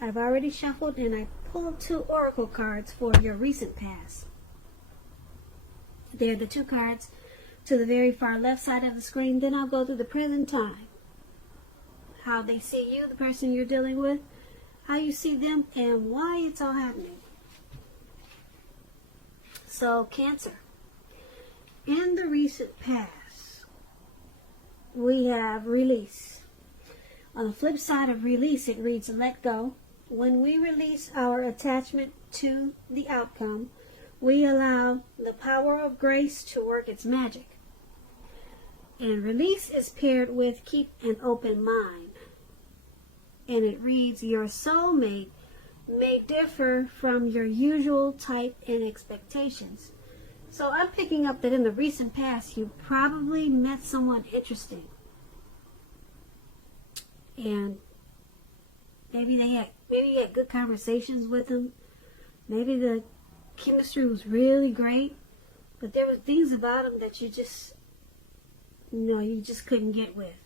I've already shuffled and I pulled 2 oracle cards for your recent past. They're the 2 cards to the very far left side of the screen. Then I'll go through the present time. How they see you, the person you're dealing with, how you see them, and why it's all happening. So, Cancer. In the recent past, we have release. On the flip side of release, it reads let go. When we release our attachment to the outcome, we allow the power of grace to work its magic. And release is paired with keep an open mind. And it reads, your soulmate may differ from your usual type and expectations. So I'm picking up that in the recent past, you probably met someone interesting. And maybe you had good conversations with them. Maybe the chemistry was really great. But there were things about them that you just couldn't get with.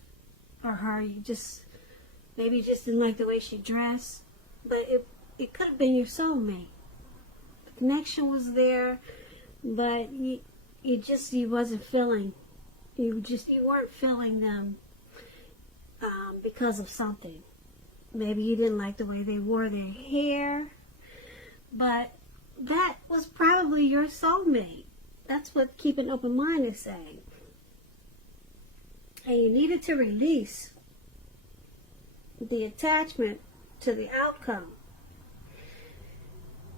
Or her, maybe you just didn't like the way she dressed. But it could have been your soulmate. The connection was there, but you wasn't feeling. You weren't feeling them because of something. Maybe you didn't like the way they wore their hair, but that was probably your soulmate. That's what keep an open mind is saying. And you needed to release the attachment to the outcome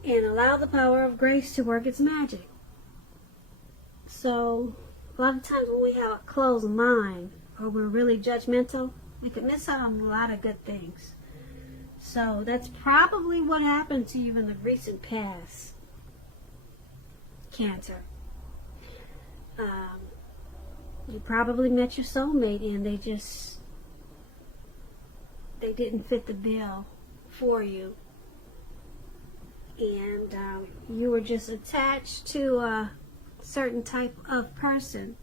and allow the power of grace to work its magic. So a lot of times when we have a closed mind or we're really judgmental, we could miss out on a lot of good things. So that's probably what happened to you in the recent past, Cancer. You probably met your soulmate and they didn't fit the bill for you. And you were just attached to a certain type of person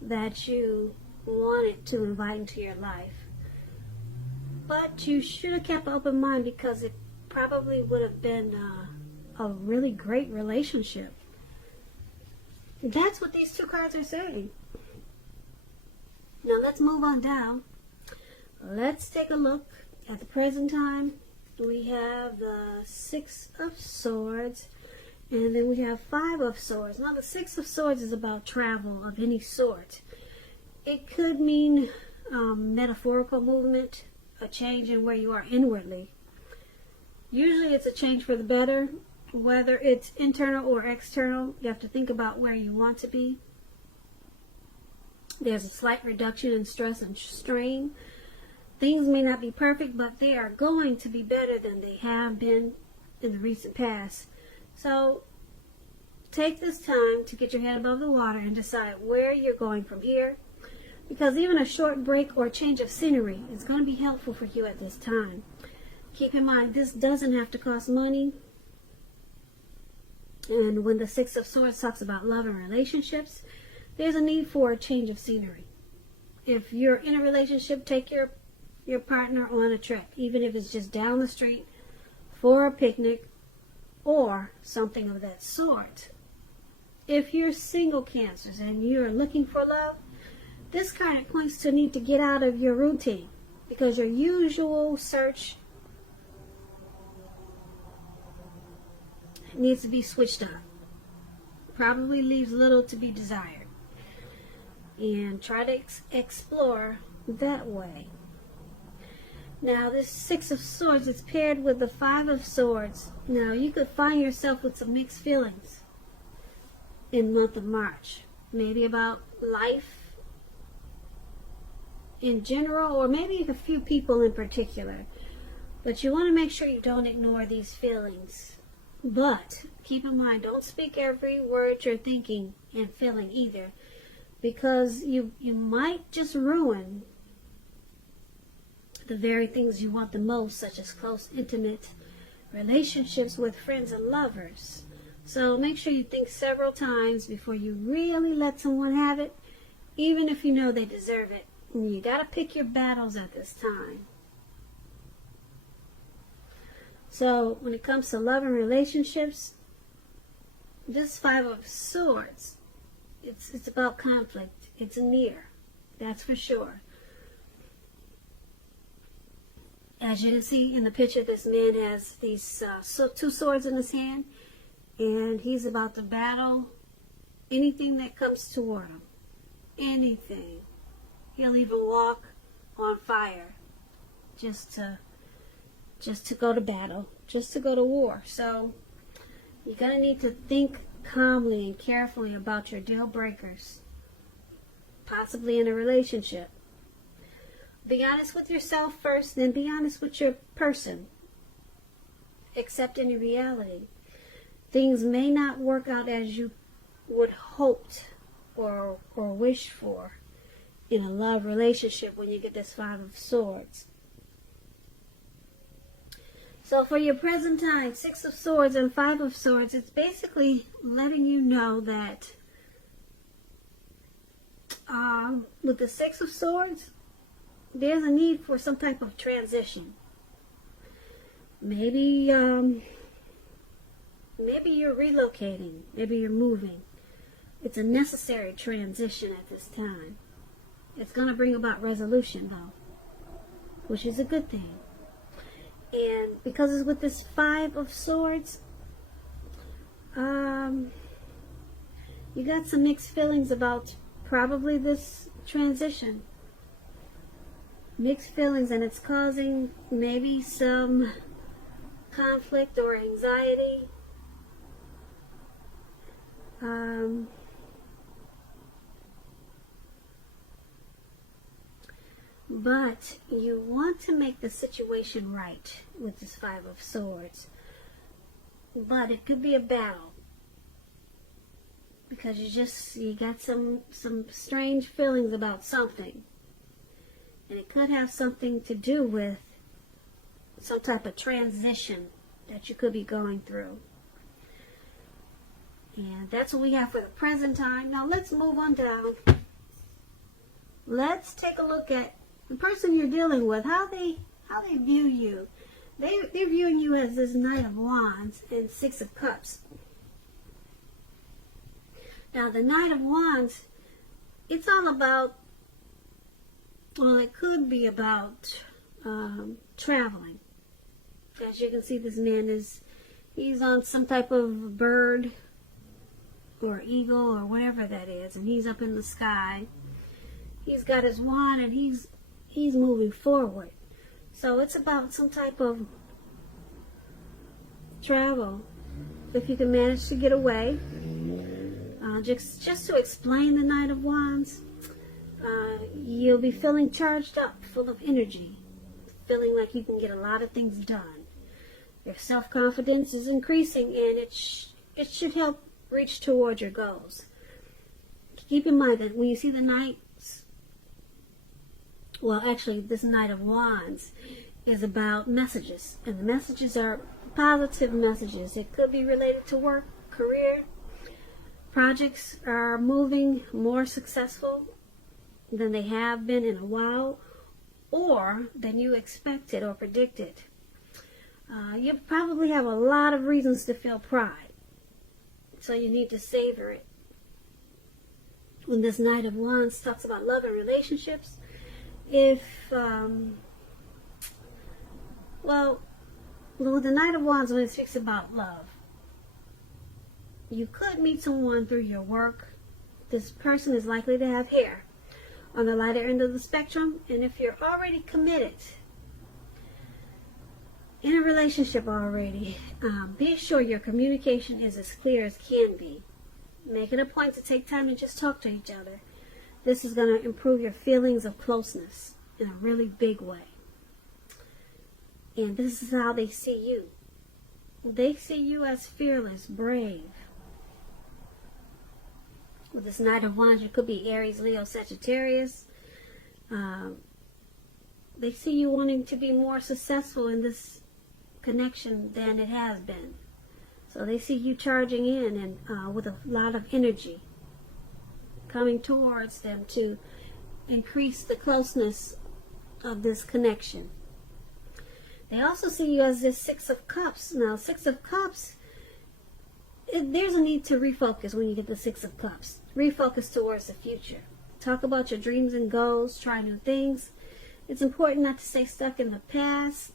that you wanted to invite into your life. But you should have kept an open mind because it probably would have been a really great relationship. That's what these 2 cards are saying. Now let's move on down. Let's take a look at the present time. We have the 6 of Swords, and then we have 5 of Swords. Now the 6 of Swords is about travel of any sort. It could mean metaphorical movement, a change in where you are inwardly. Usually it's a change for the better. Whether it's internal or external, you have to think about where you want to be. There's a slight reduction in stress and strain. Things may not be perfect, but they are going to be better than they have been in the recent past. So take this time to get your head above the water and decide where you're going from here. Because even a short break or change of scenery is going to be helpful for you at this time. Keep in mind, this doesn't have to cost money. And when the 6 of Swords talks about love and relationships, there's a need for a change of scenery. If you're in a relationship, take your partner on a trip, even if it's just down the street for a picnic or something of that sort. If you're single, Cancers, and you're looking for love, this card points to a need to get out of your routine because your usual search needs to be switched up. Probably leaves little to be desired. And try to explore that way. Now this 6 of Swords is paired with the 5 of Swords. Now you could find yourself with some mixed feelings in the month of March. Maybe about life in general, or maybe a few people in particular. But you want to make sure you don't ignore these feelings. But keep in mind, don't speak every word you're thinking and feeling either. Because you might just ruin the very things you want the most, such as close, intimate relationships with friends and lovers. So make sure you think several times before you really let someone have it, even if you know they deserve it. And you got to pick your battles at this time. So when it comes to love and relationships, this Five of Swords, it's about conflict. It's near, that's for sure. As you can see in the picture, this man has these two swords in his hand, and he's about to battle anything that comes toward him. Anything. He'll even walk on fire just to go to battle, just to go to war. So you're going to need to think calmly and carefully about your deal breakers, possibly in a relationship. Be honest with yourself first, then be honest with your person. Accept any reality. Things may not work out as you would hoped or wished for in a love relationship when you get this Five of Swords. So for your present time, Six of Swords and Five of Swords, it's basically letting you know that with the Six of Swords, there's a need for some type of transition. Maybe you're relocating. Maybe you're moving. It's a necessary transition at this time. It's going to bring about resolution, though, which is a good thing. And because it's with this Five of Swords, you got some mixed feelings about probably this transition. Mixed feelings, and it's causing maybe some conflict or anxiety. But you want to make the situation right with this Five of Swords. But it could be a battle, because you got some strange feelings about something. And it could have something to do with some type of transition that you could be going through. And that's what we have for the present time. Now let's move on down. Let's take a look at the person you're dealing with, how they view you. They're viewing you as this Knight of Wands and Six of Cups. Now the Knight of Wands, it's all about, well, it could be about traveling. As you can see, this man he's on some type of bird or eagle or whatever that is, and he's up in the sky. He's got his wand, and he's moving forward. So it's about some type of travel, if you can manage to get away. Just to explain the Knight of Wands, you'll be feeling charged up, full of energy, feeling like you can get a lot of things done. Your self-confidence is increasing, and it should help reach toward your goals. Keep in mind that when you see the Knights, well, actually, this Knight of Wands is about messages, and the messages are positive messages. It could be related to work, career. Projects are moving more successful than they have been in a while, or than you expected or predicted. You probably have a lot of reasons to feel pride, so you need to savor it. When this Knight of Wands talks about love and relationships, with the Knight of Wands, when it speaks about love, you could meet someone through your work. This person is likely to have hair on the lighter end of the spectrum, and if you're already committed in a relationship already, be sure your communication is as clear as can be. Make it a point to take time and just talk to each other. This is going to improve your feelings of closeness in a really big way. And this is how they see you. They see you as fearless, brave. With this Knight of Wands, you could be Aries, Leo, Sagittarius. They see you wanting to be more successful in this connection than it has been. So they see you charging in and with a lot of energy coming towards them to increase the closeness of this connection. They also see you as this Six of Cups. Now, Six of Cups, there's a need to refocus when you get the Six of Cups. Refocus towards the future. Talk about your dreams and goals. Try new things. It's important not to stay stuck in the past.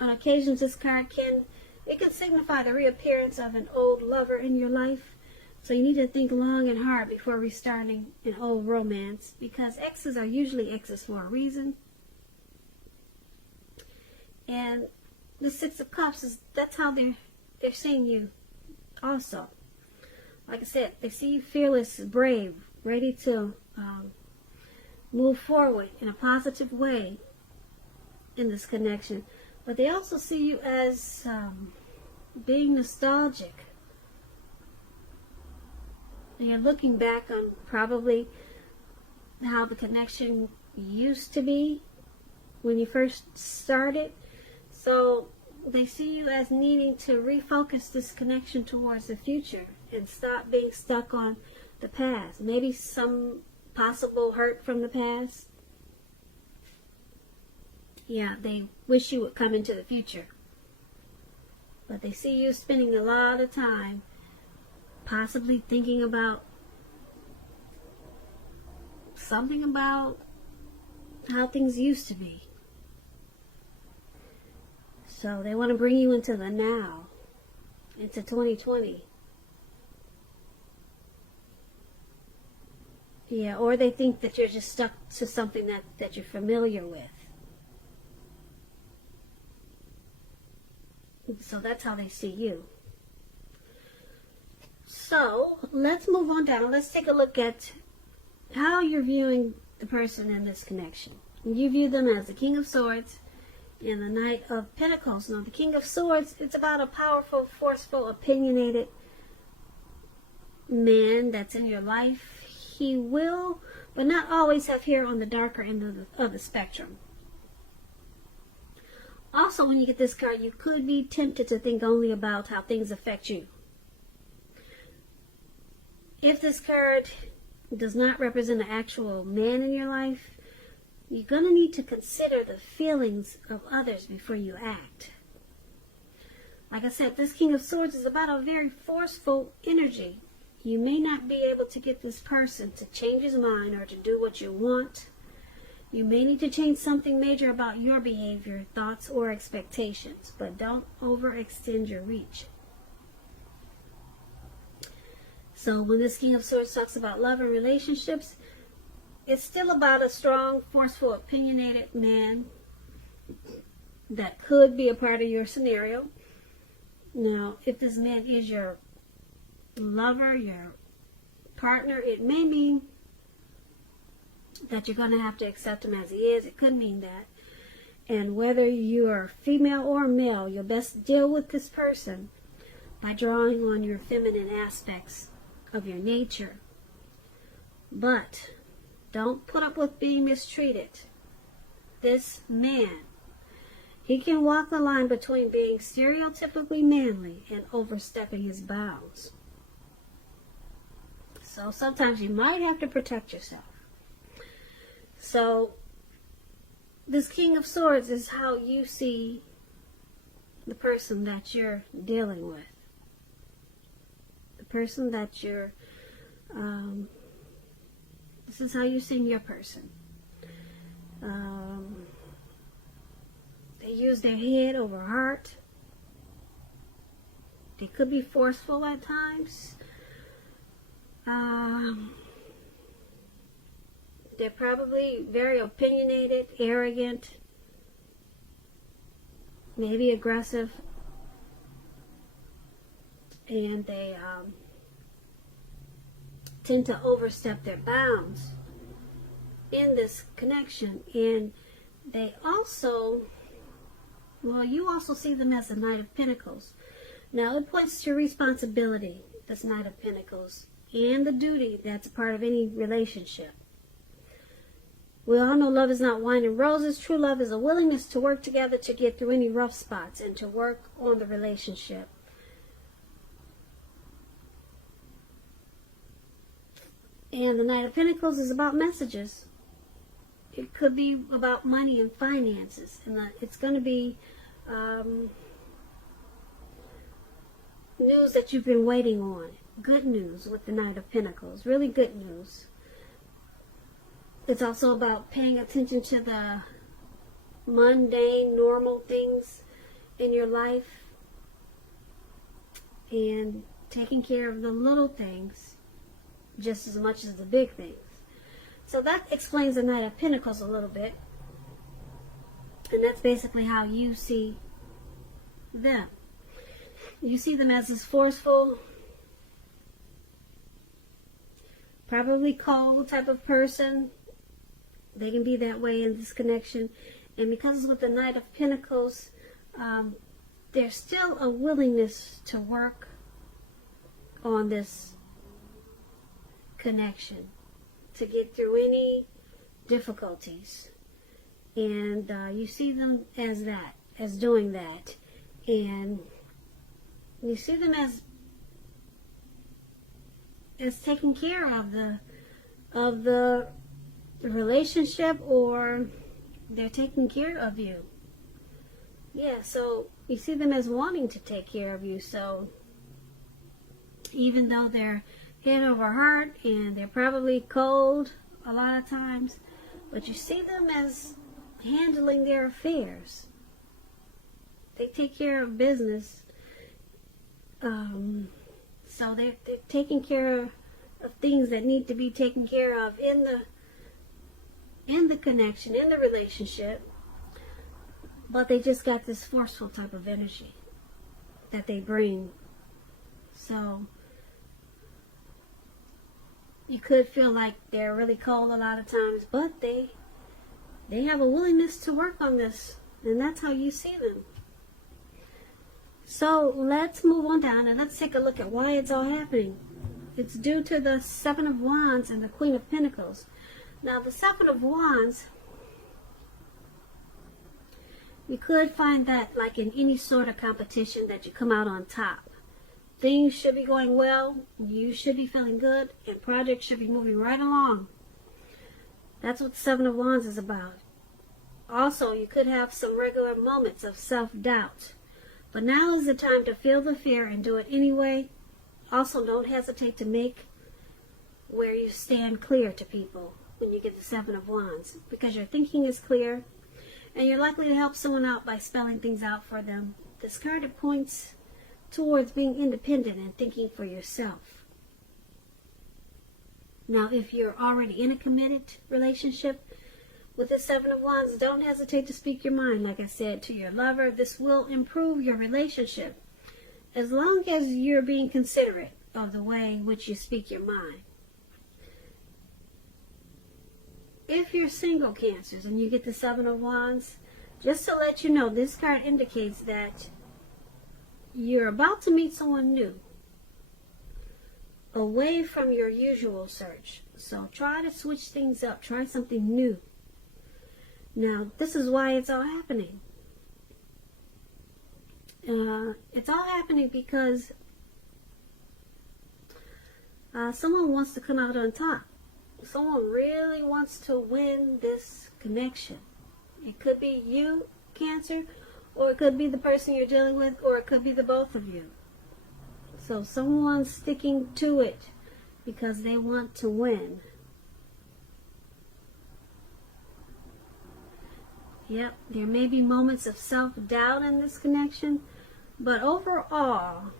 On occasions, this card can signify the reappearance of an old lover in your life. So you need to think long and hard before restarting an old romance, because exes are usually exes for a reason. And the Six of Cups, that's how they're seeing you also. Like I said, they see you fearless, brave, ready to move forward in a positive way in this connection. But they also see you as being nostalgic. And you're looking back on probably how the connection used to be when you first started. So they see you as needing to refocus this connection towards the future and stop being stuck on the past. Maybe some possible hurt from the past. Yeah, they wish you would come into the future. But they see you spending a lot of time possibly thinking about something about how things used to be. So they want to bring you into the now, into 2020. Yeah, or they think that you're just stuck to something that you're familiar with. So that's how they see you. So let's move on down. Let's take a look at how you're viewing the person in this connection. You view them as the King of Swords and the Knight of Pentacles. Now, the King of Swords, it's about a powerful, forceful, opinionated man that's in your life. He will, but not always, have hair on the darker end of the spectrum. Also, when you get this card, you could be tempted to think only about how things affect you. If this card does not represent an actual man in your life, you're going to need to consider the feelings of others before you act. Like I said, this King of Swords is about a very forceful energy. You may not be able to get this person to change his mind or to do what you want. You may need to change something major about your behavior, thoughts, or expectations, but don't overextend your reach. So when this King of Swords talks about love and relationships, it's still about a strong, forceful, opinionated man that could be a part of your scenario. Now, if this man is your lover, your partner, it may mean that you're going to have to accept him as he is. It could mean that. And whether you're female or male, you'll best deal with this person by drawing on your feminine aspects of your nature. But don't put up with being mistreated. This man, he can walk the line between being stereotypically manly and overstepping his bounds. So sometimes you might have to protect yourself. So this King of Swords is how you see the person that you're dealing with. The person that you're, this is how you're seeing your person. They use their head over heart. They could be forceful at times. They're probably very opinionated, arrogant, maybe aggressive, and they tend to overstep their bounds in this connection. And they also, well, you also see them as the Knight of Pentacles. Now, it points to responsibility, this Knight of Pentacles, and the duty that's a part of any relationship. We all know love is not wine and roses. True love is a willingness to work together to get through any rough spots and to work on the relationship. And the Knight of Pentacles is about messages. it could be about money and finances, and it's going to be news that you've been waiting on. Good news with the Knight of Pentacles, really good news. It's also about paying attention to the mundane, normal things in your life and taking care of the little things just as much as the big things. So that explains the Knight of Pentacles a little bit. And that's basically how you see them. You see them as this forceful, probably cold type of person. They can be that way in this connection. And because with the Knight of Pentacles, there's still a willingness to work on this connection, to get through any difficulties. And you see them as that, as doing that. And you see them as taking care of the relationship, or they're taking care of you. Yeah, so you see them as wanting to take care of you. So even though they're head over heart and they're probably cold a lot of times, but you see them as handling their affairs. They take care of business. So they're taking care of things that need to be taken care of in the connection, in the relationship. But they just got this forceful type of energy that they bring. So you could feel like they're really cold a lot of times, but they have a willingness to work on this, and that's how you see them. So let's move on down and let's take a look at why it's all happening. It's due to the Seven of Wands and the Queen of Pentacles. Now the Seven of Wands, you could find that like in any sort of competition that you come out on top. Things should be going well, you should be feeling good, and projects should be moving right along. That's what the Seven of Wands is about. Also, you could have some regular moments of self-doubt. But now is the time to feel the fear and do it anyway. Also, don't hesitate to make where you stand clear to people when you get the Seven of Wands, because your thinking is clear and you're likely to help someone out by spelling things out for them. This card, it points towards being independent and thinking for yourself. Now, if you're already in a committed relationship with the Seven of Wands, don't hesitate to speak your mind, like I said, to your lover. This will improve your relationship as long as you're being considerate of the way in which you speak your mind. If you're single, Cancers, and you get the Seven of Wands, just to let you know, this card indicates that you're about to meet someone new, away from your usual search. So try to switch things up. Try something new. Now, this is why it's all happening. It's all happening because someone wants to come out on top. Someone really wants to win this connection. It could be you, Cancer, or it could be the person you're dealing with, or it could be the both of you. So someone's sticking to it because they want to win. Yep, there may be moments of self-doubt in this connection, but overall,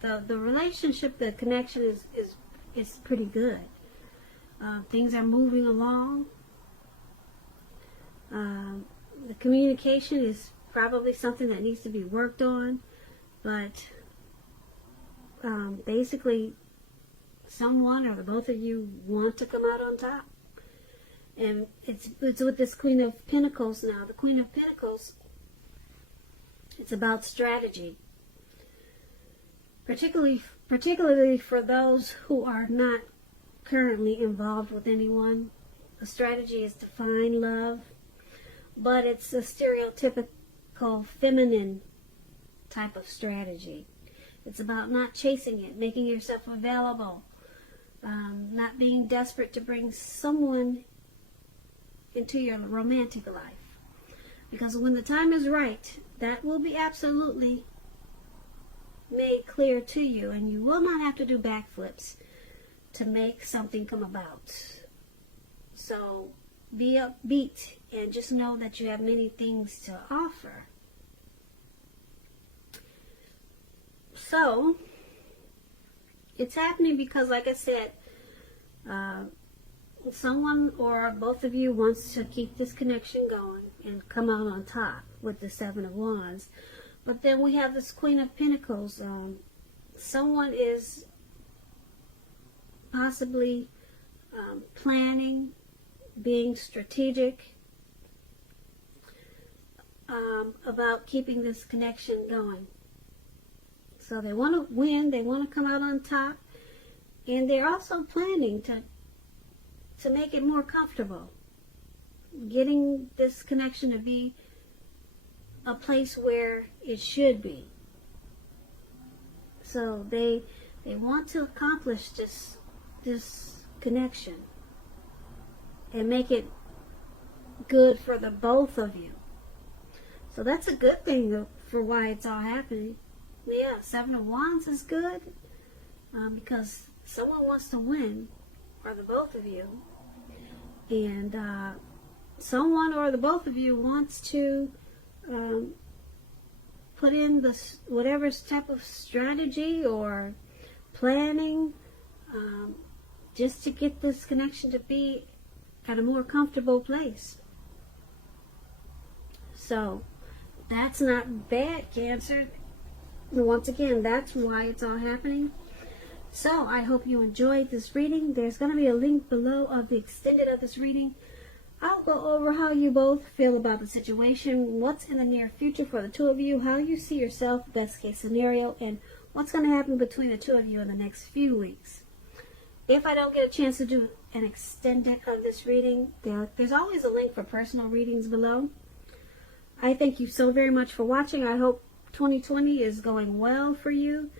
the relationship, the connection is pretty good. Things are moving along. The communication is probably something that needs to be worked on, but basically, someone or the both of you want to come out on top. And it's with this Queen of Pentacles now. The Queen of Pentacles, it's about strategy. Particularly for those who are not currently involved with anyone. The strategy is to find love, but it's a stereotypical feminine type of strategy. It's about not chasing it, making yourself available, not being desperate to bring someone into your romantic life. Because when the time is right, that will be absolutely made clear to you, and you will not have to do backflips to make something come about. So be upbeat and just know that you have many things to offer. So it's happening because, like I said, someone or both of you wants to keep this connection going and come out on top with the Seven of Wands. But then we have this Queen of Pentacles. Someone is possibly planning, being strategic about keeping this connection going. So they want to win, they want to come out on top, and they're also planning to make it more comfortable, getting this connection to be a place where it should be. So they want to accomplish this connection and make it good for the both of you. So that's a good thing for why it's all happening. Yeah, Seven of Wands is good because someone wants to win, or the both of you, and someone or the both of you wants to put in this whatever type of strategy or planning just to get this connection to be at a more comfortable place. So that's not bad, Cancer. Once again, that's why it's all happening. So I hope you enjoyed this reading. There's going to be a link below of the extended of this reading. I'll go over how you both feel about the situation, what's in the near future for the two of you, how you see yourself, best case scenario, and what's going to happen between the two of you in the next few weeks. If I don't get a chance to do an extended of this reading, there's always a link for personal readings below. I thank you so very much for watching. I hope 2020 is going well for you,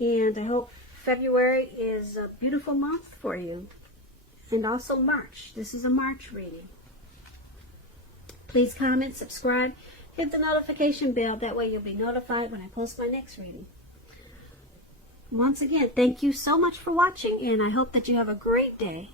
and I hope February is a beautiful month for you. And also March. This is a March reading. Please comment, subscribe, hit the notification bell. That way you'll be notified when I post my next reading. Once again, thank you so much for watching, and I hope that you have a great day.